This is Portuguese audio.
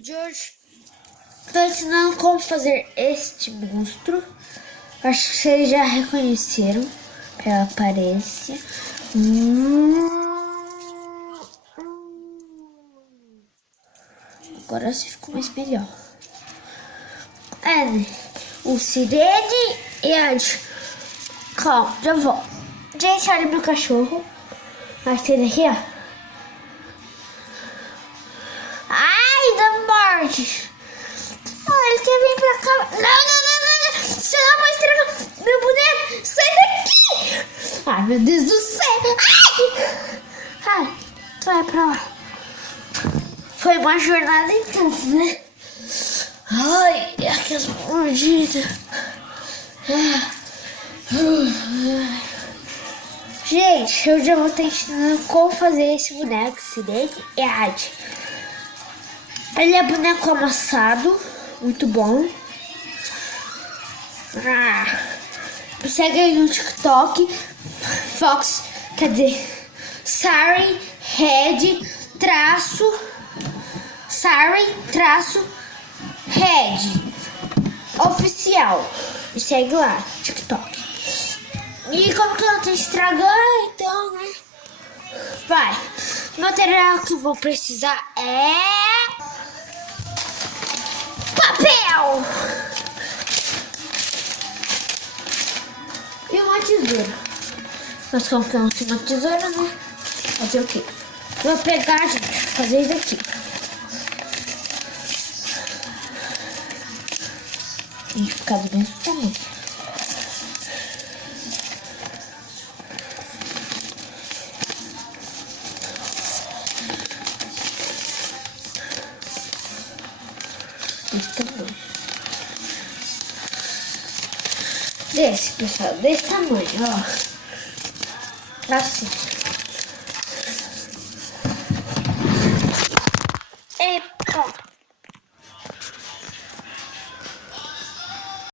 vídeo de hoje estou ensinando como fazer este monstro. Acho que vocês já reconheceram pela aparência. Agora se ficou mais melhor. O Sirene e a calma, já volto. Gente, olha meu cachorro. Vai ser daqui, ó. Ai, da morte. Ele quer vir pra cá. Não. Você não vai estragar meu boneco. Sai daqui. Ai, meu Deus do céu. Ai, vai pra lá. Foi uma jornada intensa, né? Ai, aquelas mordidas. Gente, eu já vou estar ensinando como fazer esse boneco, Sirene e Ade. Ele é boneco amassado, muito bom. Me segue aí no TikTok, Sari Red oficial. Me segue lá, TikTok. E como que eu não tô estragando, então, né? Vai. O material que eu vou precisar é papel e uma tesoura. Nós compramos uma tesoura, né? Fazer o quê? Vou pegar, gente, fazer isso aqui. Tem que ficar do mesmo tamanho. Desse, pessoal, desse tamanho, ó. Assim. E